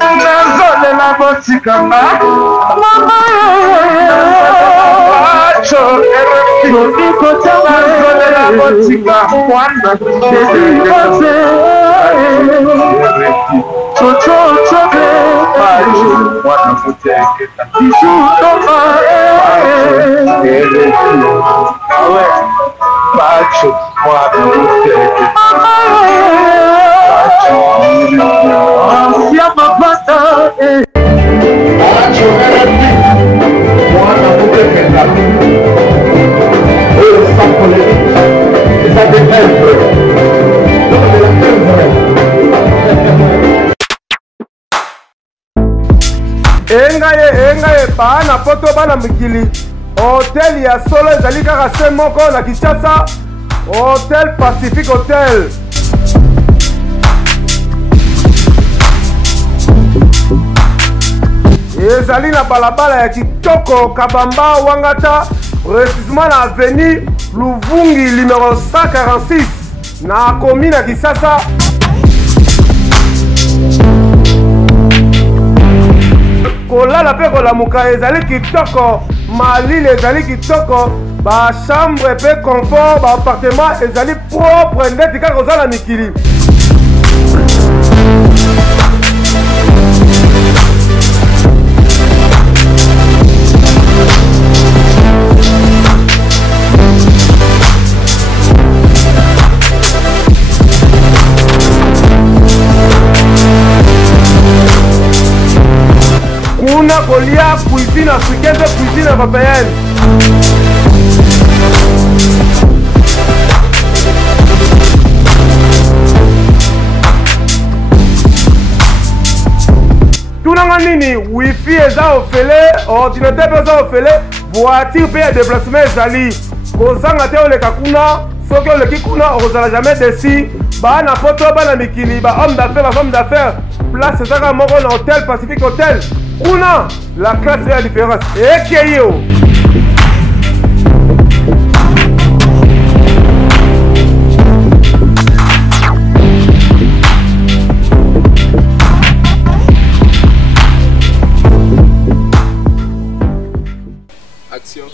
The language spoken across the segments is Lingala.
nazolela botikanga nazolela botika mwana engaye bana poto bana mikili hotel ya solo ezali kaka se moko na Kinshasa Hotel Pacific Hotel. Ezali na balabala ya kitoko Kabamba Wangata, précisément na avenue Luvungi numéro 146 na commune ya Kinshasa. Kolala pe kolamuka ezali kitoko, malili ezali kitoko, ba chambre pe confort, ba appartement ezali propre ndeti kaka ozala mikili. Kuna kolia cuisine africaine de cuisine européenne. Tunanga nini wifi eza ofele, ordinateur eza ofele, voiture pe ya déplacement ezali. Kozanga te oleka kuna, soki oleki kuna ozala jamais déçu. Ba na poto bana mikili, ba homme d'affaires, ba femme d'affaires. Place ezaka moko na Hotel Pacific Hotel. Kuna la classe est la différence. Et yo. Action.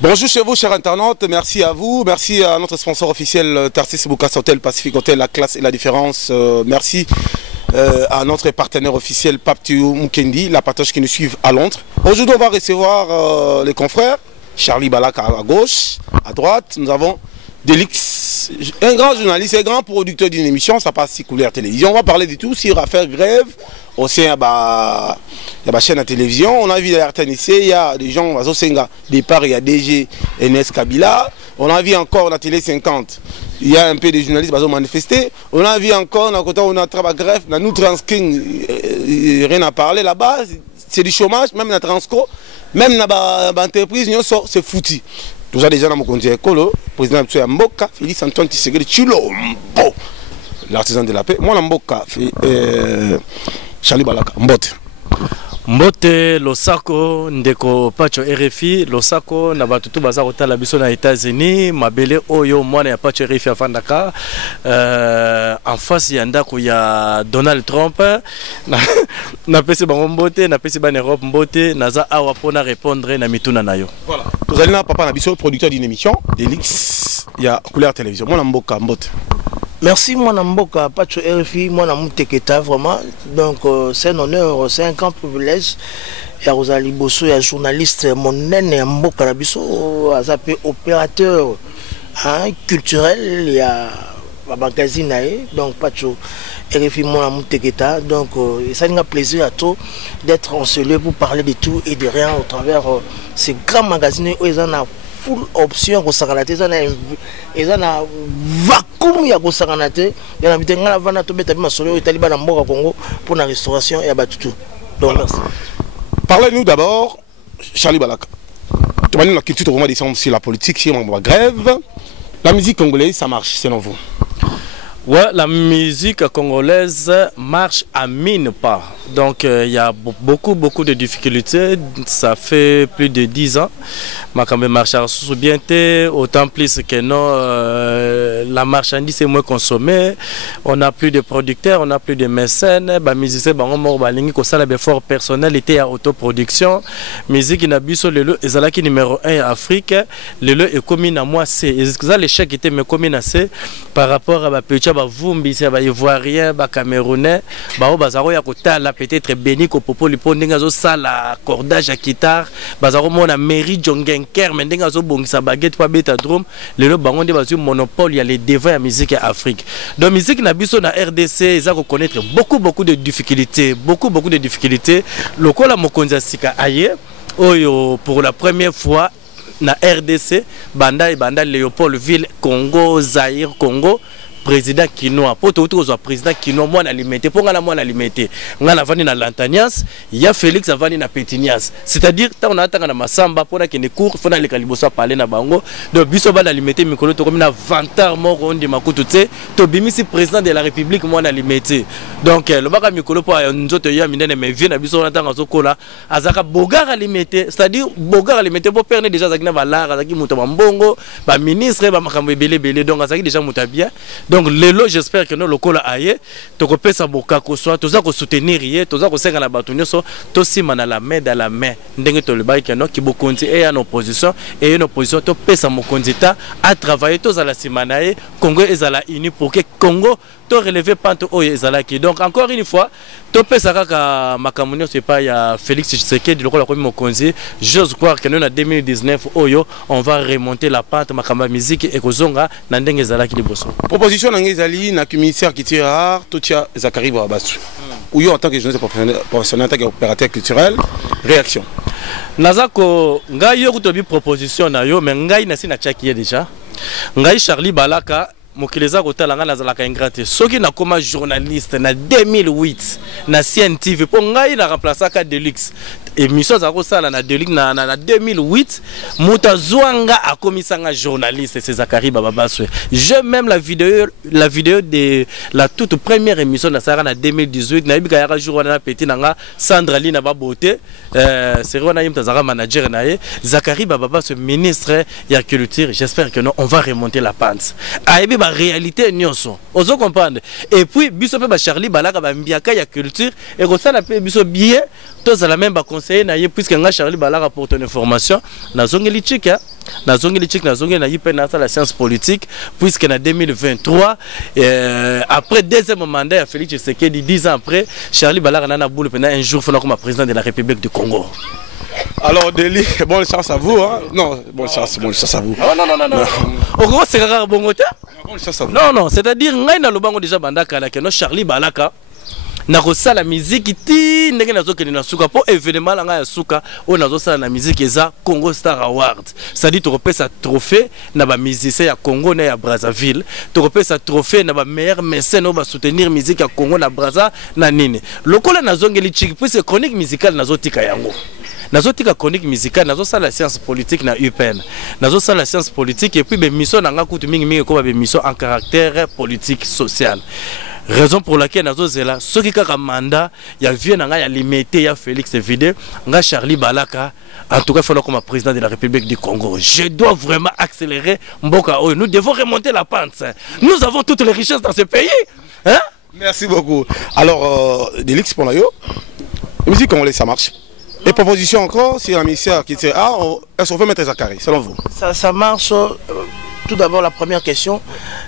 Bonjour chez vous, chers internautes. Merci à vous. Merci à notre sponsor officiel Tarsis Boukas Hotel Pacific Hotel, la classe et la différence. Merci. À notre partenaire officiel Paptiu Mukendi, la partage qui nous suivent à Londres. Aujourd'hui, on va recevoir les confrères. Charlie Balaka à gauche, à droite, nous avons Delix, un grand journaliste, un grand producteur d'une émission, ça passe sur Couleur Télévision. On va parler de tout, s'il va faire grève, aussi il y a une chaîne à télévision, on a vu à RTNC, il y a des gens, à Zosenga, départ, il y a DG, NS Kabila, on a vu encore la télé 50. Il y a un peu de journalistes qui ont manifesté. On a vu encore, on a travaillé grève, on a nous transcrit, rien à parler là-bas. C'est du chômage, même dans la Transco, même dans l'entreprise, c'est foutu. Tout ça déjà dans mon compte école, le président de Mboka, Félix Antoine Tshisekedi Tshilombo, l'artisan de la paix. Moi, Mboka, Charlie Balaka, Mbote. Mbote Losako ndeko Pacho RFI Losako na batutu baza kotala biso na États-Unis mabele oyo mwana ya Pacho RFI afandaka en face ya ndako ya Donald Trump na pesi bango mbote na pesi ban Europe mbote naza awa pona répondre na mituna nayo. Voilà. Vous allez na papa na biso producteur d'une émission Delix ya Couleur Télévision. Moi Mboka Mbote. Merci mon Mboka Pacho RFI, mon Mouteketa vraiment. Donc c'est un honneur, c'est un grand privilège. Il y a Rosalie Bosso, il y a journaliste, mon nène Mboka Rabiso, il opérateur culturel, il y a magazine donc Pacho RFI mon Mouteketa. Donc ça nous a plaisir à tout d'être en ce lieu pour parler de tout et de rien au travers ces grands magazines où ils en ont full option ko sakanate ezana vacuum ya ko sakanate ya na bitenga na vana to beta bi masolo italiba na mboka Congo pour la restauration et batutu. Donc merci. Parlez-nous d'abord Charlie Balaka. Tu m'as dit la culture vraiment descendre sur la politique, sur la grève. La musique congolaise ça marche selon vous? Ouais, la musique congolaise marche à mine pas. Donc il y a beaucoup de difficultés. Ça fait plus de 10 ans. Makambe marché bien, autant plus que non, la marchandise est moins consommée. On n'a plus de producteurs, on n'a plus de mécènes. Les musiciens ont un effort personnel et à autoproduction. Musique qui n'a pas le est numéro 1 en Afrique. Le est commun à moi, c'est l'échec était commun à c'est par rapport à Petit Vumbi, à Ivoirien, à Camerounais, peut-être béni au popo li pondenga ça la cordage à guitare, bazaro mona mairie Jongenker, mendenga zo bongisa baguette pa beta drum, le lo bango de bazu monopole, il y a les devants à musique à Afrique. Donc musique na biso na RDC, ils ont reconnaître beaucoup de difficultés, beaucoup de difficultés. Lokola mokonza sika aye, oyo pour la première fois na RDC, banda Léopoldville, Congo, Zaïre, Congo. Président Kinoa, pour tout le président Kinoa, moi, alimenter, pour moi, alimenter. On a venu dans l'Antanias, il y a Félix a venu dans Pétinias. C'est-à-dire, on a attendu dans Massamba, pour qu'il y ait des cours, il faut aller à parler dans Bango. Donc, Bisso va alimenter, mais comme il y a 20 ans, mort, on dit, to bimisi président de la République, moi, alimenter. Donc, le baga mikolo pour nous autres, il y a minene, mais vient à Bisso, on attend à Zokola, Azaka Bogar alimenter, c'est-à-dire, Bogar alimenter, pour perdre déjà Zakina Valar, Azaki Moutabambongo, ministre, Makambe Belé, donc Azaki déjà Moutabia. Donc, lelo, j'espère que nous, le col aïe, tu peux ça boka ko soit, tu as soutenir hier, tu as conseillé la bâtonnière, tu aussi man à la main dans la main. N'engue to le bail que nous qui beaucoup et en opposition et une opposition, tu peux ça mon candidat à travailler tous à la simanae, Congo est à la uni pour que Congo te relever pante o ezalaki. Donc encore une fois, tu peux ça que Makamunio c'est pas il y a Félix Tshisekedi le col comme mon conseiller. J'ose croire que nous en 2019 oyo on va remonter la pente makamba musique et kozonga na ndenge ezalaki liboso. Proposition Nangezali, na commissaire qui tire Totia Zakari Babasu. Ou en tant que journaliste professionnel, en tant qu'opérateur culturel, réaction. Nazako, ngai yo kutobi proposition na yo, mais ngai nasi na tchakiye déjà. Ngai Charlie Balaka, mokileza kotala nga nazalaka ingrate. Soki na koma journaliste na 2008 na CNTV, po ngai na remplaçaka Deluxe. Émission za kosala na Deluxe na 2008, mutazwanga akomisanga journaliste c'est Zakari Bababaswe. J'ai même la vidéo de la toute première émission na Sara na 2018 na ibika ya jour na petit nanga Sandra Lina Babote c'est Rona Yim Tazara manager nae Zakari Bababaswe ministre ya culture. J'espère que nous on va remonter la pente. Aibi ba réalité nyonso. Ozo comprendre. Et puis biso pe ba Charlie Balaka ba mbiaka ya culture et kosala pe biso bien tous à la même ba conseiller na ye puisque nga Charlie Balaka pour ton information na zongeli chika na zongeli na yipe na la science politique puisque na 2023 après deuxième mandat à Félix Tshisekedi 10 ans après Charlie Balaka na boule pendant un jour comme président de la République du Congo. Alors Deli, bonne chance à vous hein. Non, bonne chance à vous. Oh, non. Au gros c'est rare bon côté. Bonne chance à vous. Non, c'est-à-dire ngai na lobango déjà bandaka la que no Charlie Balaka na la musique ti ndenge nazo kene na suka po événement la nga ya suka o nazo sala na musique eza Congo Star Award. Ça dit tu repesa trophée na ba musicien ya Congo na ya Brazzaville, tu repesa trophée na ba meilleur mécène ba soutenir musique ya Congo na Brazza na nini. Lokola nazo ngeli chiki puisque chronique musicale nazo tika yango. Nazo tika chronique musicale nazo sala science politique na UPN. Nazo sala science politique et puis be mission na nga kutu mingi ko ba be mission en caractère politique social. Raison pour laquelle nazo zela soki kaka mandat ya vieux nanga ya limité ya Félix Vide nga Charlie Balaka en tout cas faut comme président de la République du Congo. Je dois vraiment accélérer mboka oyo. Nous devons remonter la pente. Nous avons toutes les richesses dans ce pays. Hein? Merci beaucoup. Alors Delix pour la yo. Musique congolaise ça marche. Et proposition encore si un ministère qui dit est-ce qu'on veut mettre Zakari selon vous? Ça marche. Tout d'abord, la première question,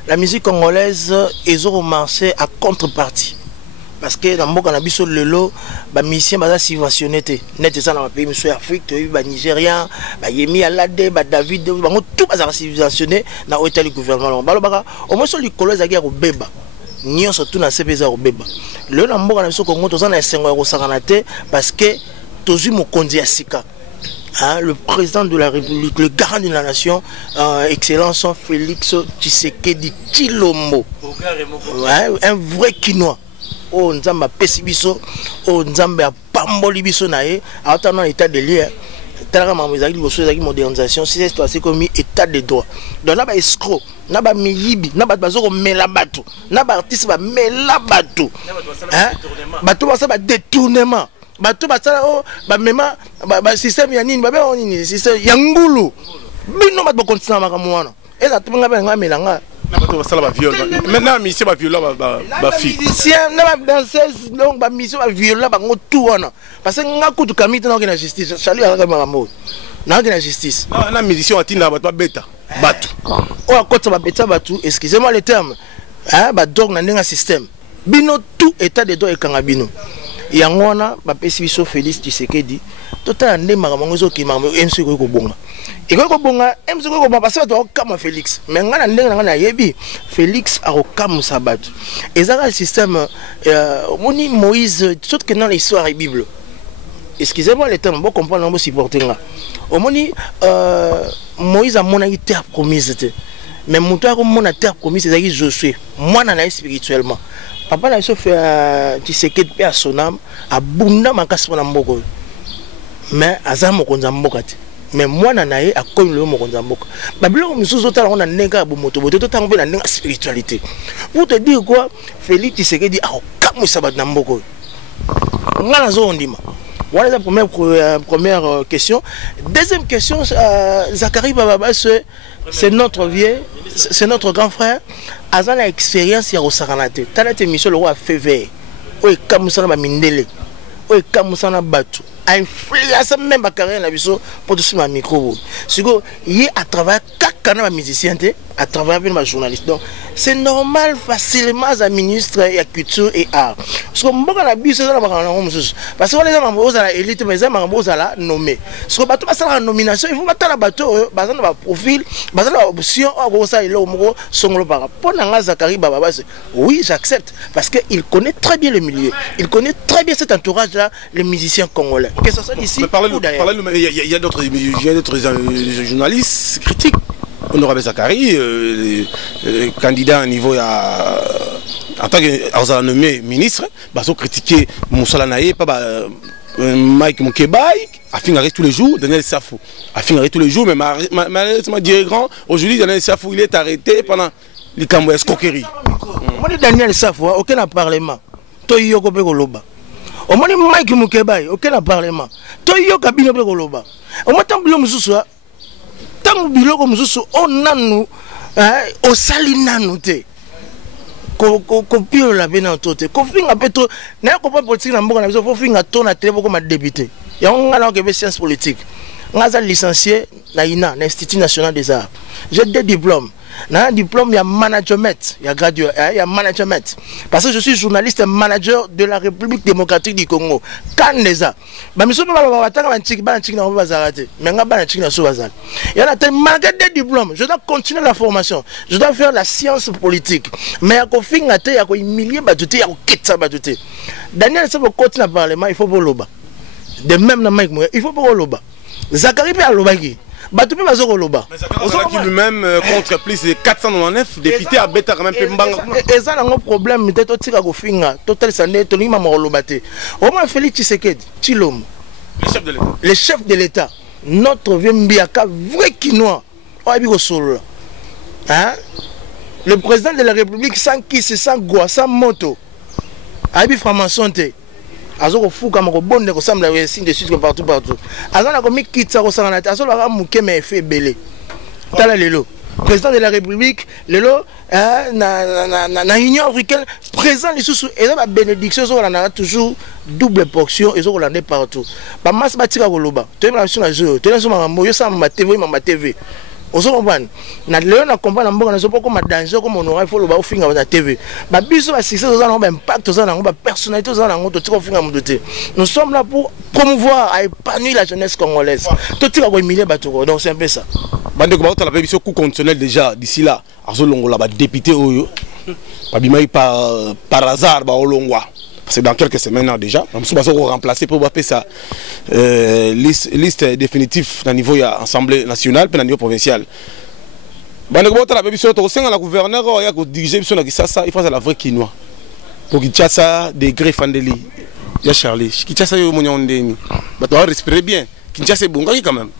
la musique congolaise est au marché à contrepartie. Parce que dans le cannabis, les musiciens sont subventionnés. Net ça dans le pays, monsieur Afrique, les Nigériens, les Yemi Alade, les David, tout est subventionné dans le gouvernement. Au moins, les Congolais sont au Beba. Nous sommes tous dans ces pays au Beba. Le Congo, nous sommes parce que tous les Mokondi Asika. Le président de la République, le garant de la nation, Excellence Félix Tshisekedi Tshilombo, un vrai Kinois. Oh, Nzamba Pesibiso, oh, Nzamba Pamboli Biso Nae, attendant l'état de lieu. talaka mamizaki liboso ezaki modernisation si c'est comme état de droit donc na ba escroc na ba miyibi na ba bazoko mela bato na ba artiste ba mela bato hein bato ba ça ba détournement bato ba sala o ba mema ba système ya nini ba be nini système ya ngulu bino bato continue makambo wana eza to nga benga melanga na bato basala ba viol maintenant mission ba viol ba fille musicien na ba danseuse donc ba mission ba viol ba ngo tout wana parce que nga kutu kamite na justice salut ala makambo na la justice na musicien atinda bato ba beta bato o akota ba beta bato excusez-moi le terme hein ba dog na ndenga système bino tout état de droit ekanga bino yango wana ba pesi biso Félix Tshisekedi total nde makambo zo ki makambo MC ko bonga iko bonga MC ko bonga parce que to kama Félix mais ngana ndenge ngana yebi Félix a okamu sabato ezaka le système moni Moïse tout que dans l'histoire et Bible excusez-moi le terme bon comprendre bon supporter nga omoni Moïse a mon terre promise mais mon toi comme mon terre promise c'est Josué moi na spirituellement papa na fait Tshisekedi pe à son âme a bunda makasi na mboko mais aza mokonza mboka te mais moi na nae a komi le mokonza mboka babilo misuzo tala on a nenga bo moto boto to tango na nenga spiritualité pour te dire quoi Félix Tshisekedi a kamusa ba na mboko ngana zo ndima voilà la première question. Deuxième question, Zachary Bababa, c'est notre vieux, c'est notre grand frère. Azan a expérience ya Rosaranate. Tana te mission le roi février. Oye kamusana ba mindele. Oye kamusana batu. A influence même ba carrière na biso pour tout ma micro. Siko yi à travers kakana ba musicien te, à travers ma journaliste. Donc c'est normal facilement à ministre et à culture et art. Parce que mboka na biso na ba kana mususu. Parce que les gens mambo za la élite mais za mambo za la nommé. Parce que bato ba sala nomination, il faut battre la bato ba za na ba profil, ba za na option o ça il moko songolo para. Pour nga Zachary Bababa, oui, j'accepte parce que il connaît très bien le milieu. Il connaît très bien cet entourage là, les musiciens congolais. Que ce soit ici ou d'ailleurs. Il y a d'autres journalistes critiques. Honorable Zachary, candidat à niveau en tant que nommé ministre, ils ont critiqué Moussala Naye, Mike Moukebaï, a fini tous les jours, Daniel Safou. A fini tous les jours, mais malheureusement, Dieu est grand. Aujourd'hui, Daniel Safou, il est arrêté pendant les cambo escroqueries. Moi, Daniel Safou, aucun parlement. Toi, il y a un au moins Mike Moukebaï, aucun parlement. Toi, il y a un cabinet de Goloba. Au moins, tant que tant biloko mususu onanu o salinanu te ko pio la bena tote ko finga peto na ko pa politique na mboka na biso fo finga to na tele boko ma débuté ya ngala ke be science politique ngaza licencié na INA na Institut National des Arts j'ai deux diplômes na diplôme ya management ya gradué ya management parce que je suis journaliste et manager de la République démocratique du Congo kaneza ba miso ba batanga ba nchiki na bazarate mais nga ba nchiki na so bazala il y a malgré des diplômes je dois continuer la formation je dois faire la science politique mais ya ko finga te ya ko humilier batuté ya ko ketsa batuté Daniel Sabo continue na parlement il faut boloba de même na Mike il faut boloba Zachary pe alobaki Bato pe bazoko loba. Qui lui-même contre plus de 499 députés à Beta quand même pe mbanga. Et ça un problème peut-être tika ko finga total sané to lima mo lobate. Au moins Félix Tshisekedi, Tshilombo. Le chef de l'État, notre vieux Mbiaka vrai Kinois. Oyebi ko solo. Hein? Le président de la République sans qui c'est sans goa, sans moto. Ayebi franc-maçon te. Azoko fuka mako bonde ko sambla we signe de suite partout. Azana ko mikitsa ko sangana ta solo ka muke me fait belé. Tala lelo. Président de la République, lelo na Union africaine présent les sous et la bénédiction so la toujours double portion et so la partout. Ba mas batika ko loba. To na sur na jeu. To na so ma moyo sa ma TV. Ozo comprendre na leo na comprendre mboka na so poko ma danger comme on aurait faut le ba finga na TV ba biso ba succès za na ba impact za na ba personnalité za na to tiko finga mudote nous sommes là pour promouvoir à épanouir la jeunesse congolaise to tiko ko humilier bato donc c'est un peu ça bande ko ba to la ba biso coup conditionnel déjà d'ici là azo longo la ba député oyo ba bimai par hasard ba olongwa. C'est dans quelques semaines déjà. Nous sommes remplacés pour faire sa liste définitive au niveau de l'Assemblée nationale et au niveau provincial. La gouverneur a dirigé il faut la vraie quinoa. Pour qu'il y ait des greffes en délit. Il y a Charlie. Qui tient ça, il doit respirer bien. Kinshasa est bon quand même.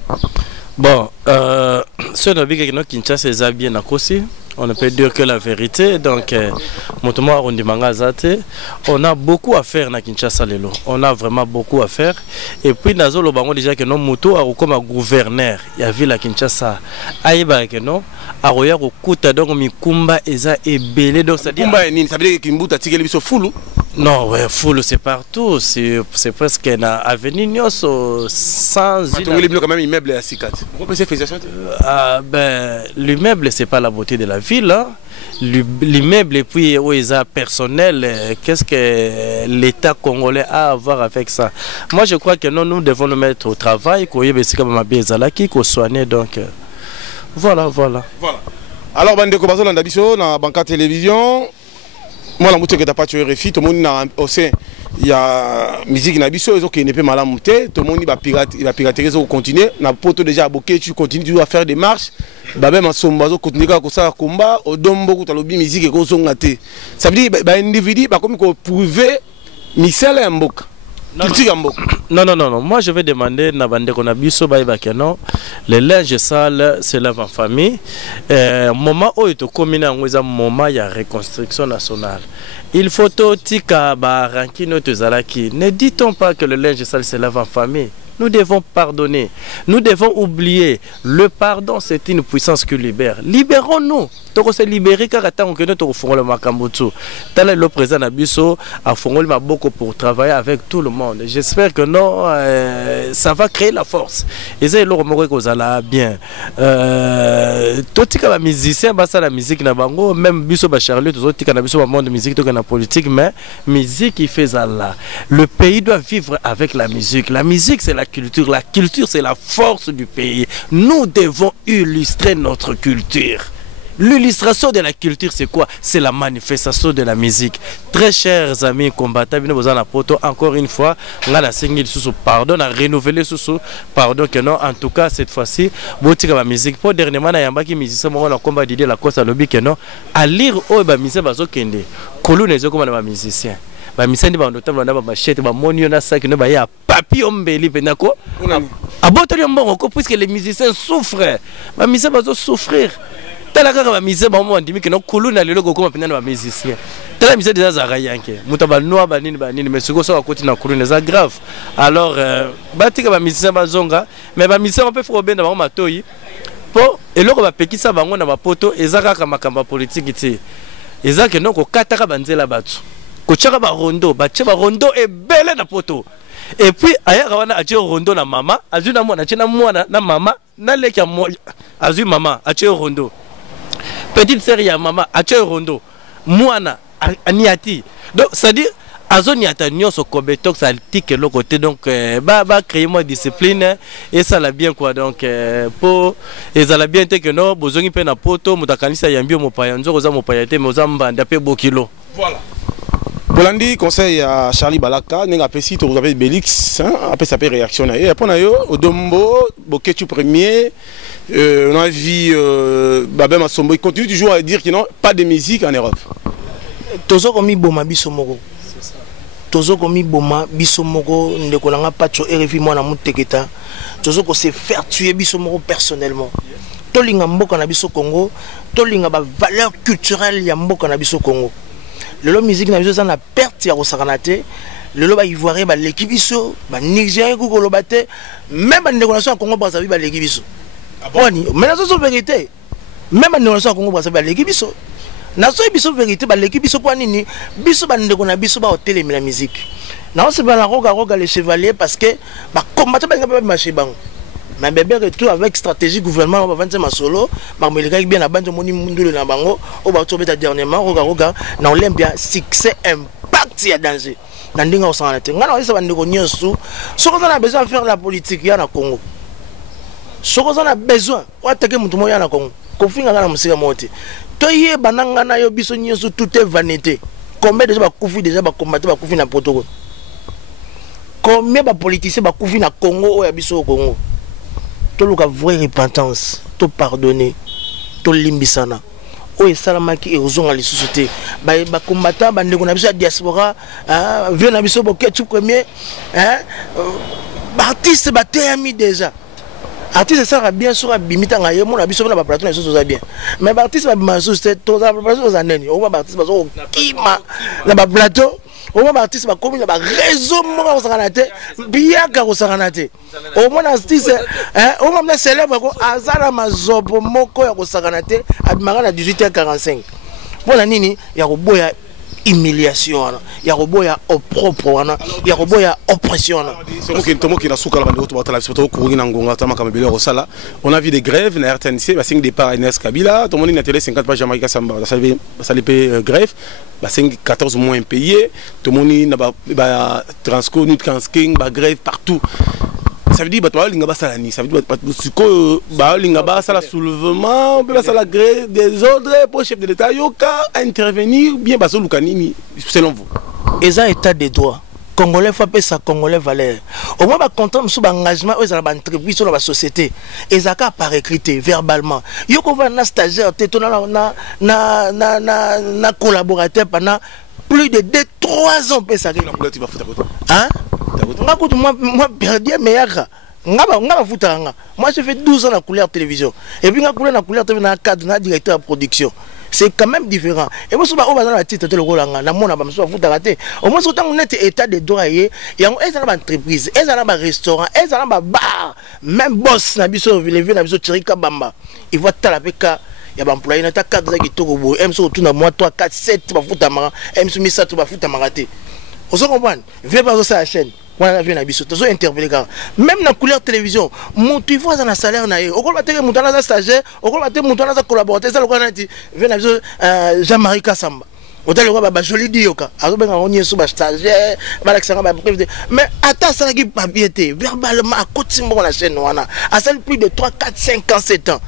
Bon, ce n'est pas que Kinshasa est bien à Kosi. On ne peut dire que la vérité. Donc, on a beaucoup à faire na Kinshasa lelo. On a vraiment beaucoup à faire. Et puis nazo lo bango déjà que non moto a comme gouverneur. Il y a vu la Kinshasa. Aïba que non. Aroya okuta donc mikumba eza ebele donc ça dit. Mikumba nini? Ça veut dire que Kimbuta tigeli biso fulu. Non, ouais, full c'est partout. C'est presque na avenue sans. Quand même immeuble à Sikat. Ben l'immeuble c'est pas la beauté de la ville. Hein. L'immeuble et puis où ils ont personnel, qu'est-ce que l'État congolais a à voir avec ça? Moi je crois que non, nous devons nous mettre au travail, qu'on soigner donc voilà. Alors Bandeko Bazo Landabiso na Banca Télévision. Moi la moitié que t'as pas tué RFI, tout le monde aussi il y a musique nabiso ils ont qui n'est pas mal monté, tout le monde il va pirater ça continuer, na poto déjà aboqué tu continues tu dois faire des marches, bah même en sombazo continuer comme ça combat au dombo ku talobi musique et ko zongaté. Ça veut dire bah individu bah comme ko prouver misela ya mboka. Non. Moi, je vais demander le linge sale se lave en famille. Moment où il y a un moment il y a reconstruction nationale. Il faut tika barankino tezalaki. Ne dit-on pas que le linge sale se lave en famille? Nous devons pardonner. Nous devons oublier. Le pardon, c'est une puissance qui libère. Libérons-nous. Toko se libérer car attends que nous toko fongole makambutu. Tel le président Nabiso a fongole maboko pour travailler avec tout le monde. J'espère que non, ça va créer la force. Et c'est le remorque aux ala bien. Totika la musicien, basa la musique na bango, même biso ba Charlie, tout tika na biso ba monde musique, toka na politique, mais musique qui fait ça. Le pays doit vivre avec la musique. La musique c'est la culture. La culture c'est la force du pays. Nous devons illustrer notre culture. L'illustration de la culture, c'est quoi? C'est la manifestation de la musique. Très chers amis combattants, encore une fois, on a pardon, on a renouvelé pardon que non, en tout cas cette fois-ci, la musique. Pour dernièrement, il y a un musicien qui a combattu la cause à l'objet que non, à lire au musicien, Kolou n'est pas comme un musicien. Les musiciens qui ont des machettes, des monions, des papiers, puisque les musiciens souffrent. Les musiciens vont souffrir. Talaka mise ba mo ndimi ke no kuluna lelo ko kuma pinana ba musicien tala mise déjà za rayanke mutaba noa ba nini mais siko so akoti na kuluna za grave alors batika ba musicien ba zonga mais ba musicien on peut faire bien ba matoyi po eloko ba pekisa bango na ba poto ezaka ka makamba politique ti ezaka no ko kataka banzela batu ko chaka ba rondo e belle na poto et puis ayaka wana atie rondo na mama azuna mwana chena mwana na mama na leki mo azu mama atie rondo. Petite sœur ya maman a tué rondo mwana aniati donc ça dit azoniata nyonso kobetok ça tique le côté donc ba créer moi discipline et ça l'a bien quoi donc pour et ça l'a bien été que non bozongi pe na poto mutakanisa yambio mopaya nzoko za mopaya te mozamba ndape bokilo voilà. Bolandi conseil à Charlie Balaka nenga pesi to vous avez Belix hein après ça peut réaction na et après na yo Odombo Boketu premier on a vu Babem Assombo il continue toujours à dire qu'il n'y a pas de musique en Europe. Tozo komi boma biso moko. Tozo komi boma biso moko ndeko nanga pacho RFI mwana muteketa. Tozo ko se faire tuer biso moko personnellement. Tolinga mboka na biso Congo, tolinga ba valeur culturelle ya mboka na biso Congo. Lelo musique na biso ça na perte ya kosakanate. Lelo ba ivoirien ba l'équipe biso, ba nigérien ko kolobate, même ba ndeko na so Congo ba sabi ba l'équipe biso. Mais la vérité, même en négociation Congo Brazzaville, ba l'équipe biso. Na so biso vérité, ba l'équipe biso kwa nini? Biso ba ndeko na biso ba hôtel et la musique. Na se ba la roga les chevaliers parce que ba combattre ba ngaba marché bango. Mais bébé retour avec stratégie gouvernement ba vendre ma solo, ba melika bien na bande moni mundule na bango, o ba tobeta dernièrement roga na Olympia succès impact ya danger. Na ndinga osanate. Ngana ça ba ndeko nyonso, so ko na besoin de faire la politique ya na Congo. Ce qu'on a besoin, on attaque mon tomo ya na Congo. Kofinga ngana musika moti. Toye bananga na yo biso nyonso tout est vanité. Combien déjà ba kufi déjà ba combattre ba kufi na protocole. Combien ba politiciens ba kufi na Congo o ya biso Congo. To luka vraie repentance, to pardonner, to limbisana. O esalamaki e ozonga li société. Ba combattant ba ndeko na biso diaspora, vieux na biso Boketu premier, artiste bateyami déjà artiste ça bien sûr bimita ngaye mon abiso na ba plateau na so bien mais artiste ba bimaso c'est to za plateau za neni o ba artiste ba so kima na ba plateau o ba artiste ba komi na ba réseau mo ko sakana te biaka ko sakana te o mon artiste o mo na célèbre ko azala mazobo moko ya ko sakana te abimaka na 18h45 voilà nini ya ko boya humiliation ya robo ya opropre wana ya robo ya oppression on a vu des grèves na RTNC ba 5 départ Inès Kabila tout le monde na télé 50 pages Jamaica Samba ça les paye grève ba 5 14 mois impayés tout le monde na ba Transco Nut Kansking ba grève partout. Ça veut dire que ça veut dire que la soulèvement, la grève des autres pour chef de l'État, intervenir bien selon vous. Et ça, état de droit. Congolais faut appeler ça Congolais valeur. Au moins, bah content sur l'engagement, ils ont entreprise sur la société. Et ça par écrit verbalement. Yo qu'on va na stagiaire, na collaborateur pendant plus de 2-3 ans. Hein? Moi perdu meilleur. Moi j'ai fait 12 ans dans la couleur télévision. Et puis dans la couleur télévision, cadre, dans directeur de production. C'est quand même différent. Et moi, je suis dans la titre de rôle. Au moins, on est état de droit. Il y a une entreprise, il y a un restaurant, il y a un bar. Même boss, il y a un bamba. Il va te la péka. Il y a un employé, il y a un cadre qui est au bout. Il y a un mois, 3, 4, 7, il y a un on se comprend. Viens pas sur la chaîne. Même dans la couleur télévision, tu vois dans la salaire, au cours de la stagiaire, au cours de la collaborateur, Jean-Marie Kassamba. Joli dioka. Mais attends, ça n'a pas bien été. Verbalement, à côté de la chaîne, à celle plus de 3, 4, 5 ans, 7 ans.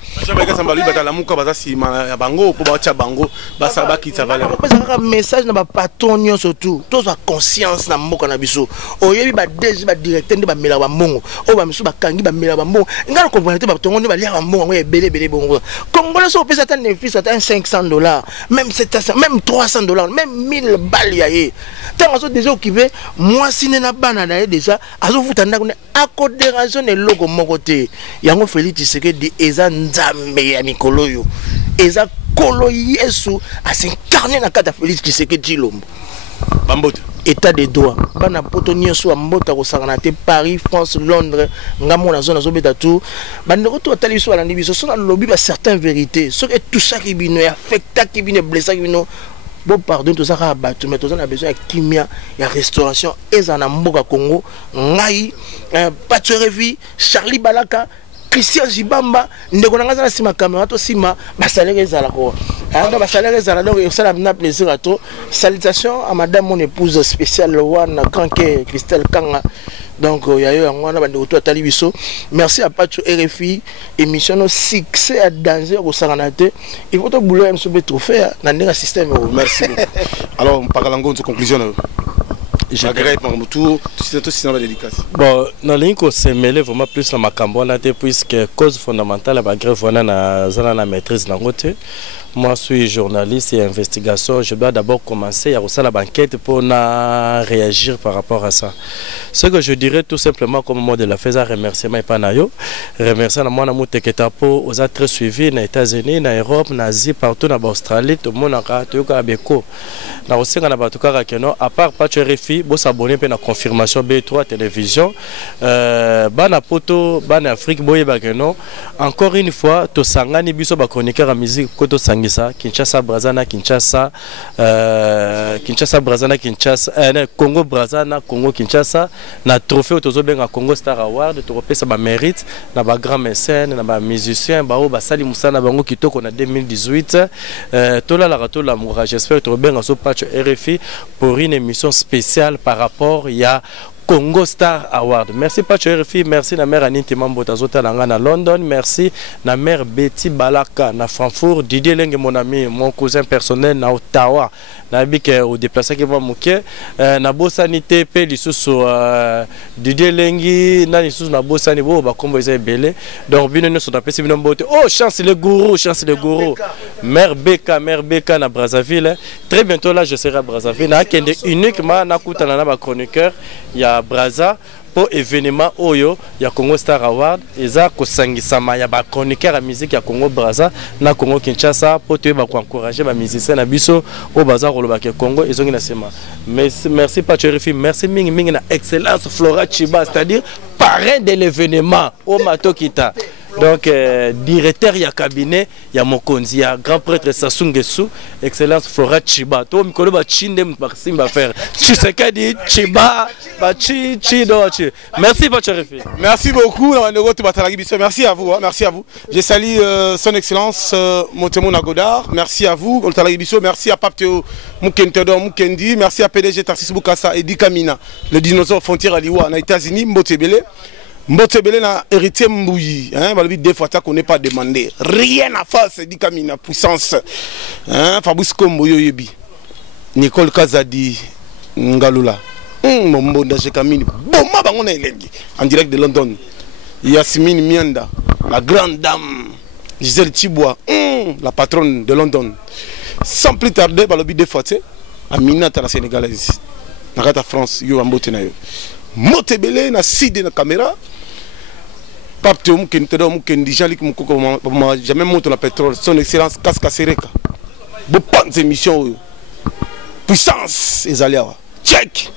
Message n'a pas ton surtout. Tous la conscience n'a pas de oh, il y a des directeurs de Melabamongo. Oh, bah, monsieur Bakangi, Melabamongo. Il y a un compagnon de Batongo, il y a un bon, belé, bon. Congolais, on peut s'attendre un fils à $500, même 300. Même 1000 balles yaé. Tant que déjà occupé, moi si n'est pas déjà, à ce foutre à codération et logo mon côté. Yango Félix Tshisekedi eza nzambe ya mikolo yo. Eza kolo Yesu à s'incarner na kata Félix Tshisekedi lombo. Bambote. État de droit. Bana poto nyonso mbota ko sanganate Paris, France, Londres, ngamo na zone zobeta tout. Bana ko tali biso la biso so na lobby ba certaines vérités. Ce que tout ça qui bino affecta qui bino blessé qui bino bon pardon tout ça a battu mais tout ça a besoin de kimia il y a restauration et ça na mboka Congo ngai Patcherevi Charlie Balaka Christian Jibamba ndeko na ngazana sima caméra to sima basalaire ezala ko anda basalaire ezala donc ça na plaisir à toi salutations à madame mon épouse spéciale Wana Kanke Christelle Kanga. Donc il y a eu un mois de Talibiso. Merci à Pacho RFI. Émission succès à danger au Saranate. Il faut que le boulot soit trophée dans le système. Merci. Alors, on parle en conclusion. J'agresse mon tour. C'est tout sinon la dédicace. Bon, dans le link, c'est mêlé vraiment plus dans ma cambone puisque cause fondamentale la grève on a la maîtrise dans côté. Moi, je suis journaliste et investigation. Je dois d'abord commencer à reçoit la banquette pour réagir par rapport à ça. Ce que je dirais tout simplement comme mot de la fête, remerciement et panayo. Remercier à moi, na muteketapo, aux très suivis, na États-Unis, na Europe, na Asie, partout, na Australie, tout le monde a raté à Beko. Na aussi, na Batuka Keno, à part Pacho RFI, vous s'abonner à la confirmation B3 télévision. Bana Poto, Bana Afrique, Boye Bageno. Encore une fois, to sangani biso ba chroniqueur à musique, koto sangisa, Kinshasa Brazana, Kinshasa, Kinshasa Brazana, Kinshasa, Congo Brazana, Congo Kinshasa, na trophée au Tozobenga Congo Star Award, to repère ça ba mérite, na ba grand mécène, na ba musicien, ba o ba Sali Moussa na bango kitoko na 2018. Tola la rato la moura, j'espère to benga so patch RFI pour une émission spéciale par rapport il y a Congo Star Award. Merci Pacho RFI, merci na mère Anine Timambo Tazota na London, merci na mère Betty Balaka na Francfort, Didier Lenge mon ami, mon cousin personnel na Ottawa. Na bik au déplacé qui va mouké na bosanité pe lisusu Didier Lengi na lisusu na bosani bo ba kombo eza belé. Donc bino so na pesi bino mbote. Oh chance le gourou, Mère Beka na Brazzaville. Très bientôt là je serai à Brazzaville na kende uniquement na kutana na ba chroniqueur. Il y a na Braza pour événement Oyo ya Congo Star Award eza kosangisama ya ba chroniqueur ya musique ya Congo Braza na Congo Kinshasa pour te ba encourager ba musiciens na biso au bazar koloba ke Congo ezongi na sema. Merci Pacho RFI, merci mingi na excellence Flora Chiba, c'est-à-dire parrain de l'événement au Matokita. Donc directeur ya cabinet ya mokonzi ya grand prêtre Sassou Nguesso, excellence Flora Chiba. To mikolo ba chinde mbaksi mba faire. Tshisekedi Chiba ba chi do chi. Merci Pacho RFI. Merci beaucoup merci à vous, hein, merci à vous. Je salue son excellence Motemo Nagodar, merci à vous. Merci à Pape Mukentedor Mukendi, merci à PDG Tarsis Bukasa et Dikamina, le dinosaure frontière à Liwa, aux États-Unis, Mbotebele. Mbotebele na héritier Mbouyi, hein, des fois ça qu'on n'est pas demandé. Rien à faire, c'est Dikamina, puissance. Hein, Fabrice Kombo Yoyebi, Nicole Kazadi, Ngalula, Mbonda Jekamini, Boma Bangona Elengi, en direct de London. Yasmine Mianda, la grande dame, Gisèle Thiboua, la patronne de London. Sans plus tarder, Balobi des fois, Aminata la Sénégalaise, Nakata France, Yo Ambote na yo. Motebele na side na caméra. Pape Théo Mukentedor Mukendi, Jean-Luc Mukoko, jamais monté la pétrole, son excellence Kaska Sereka. Bonnes émissions. Puissance, Ezaliawa. Check.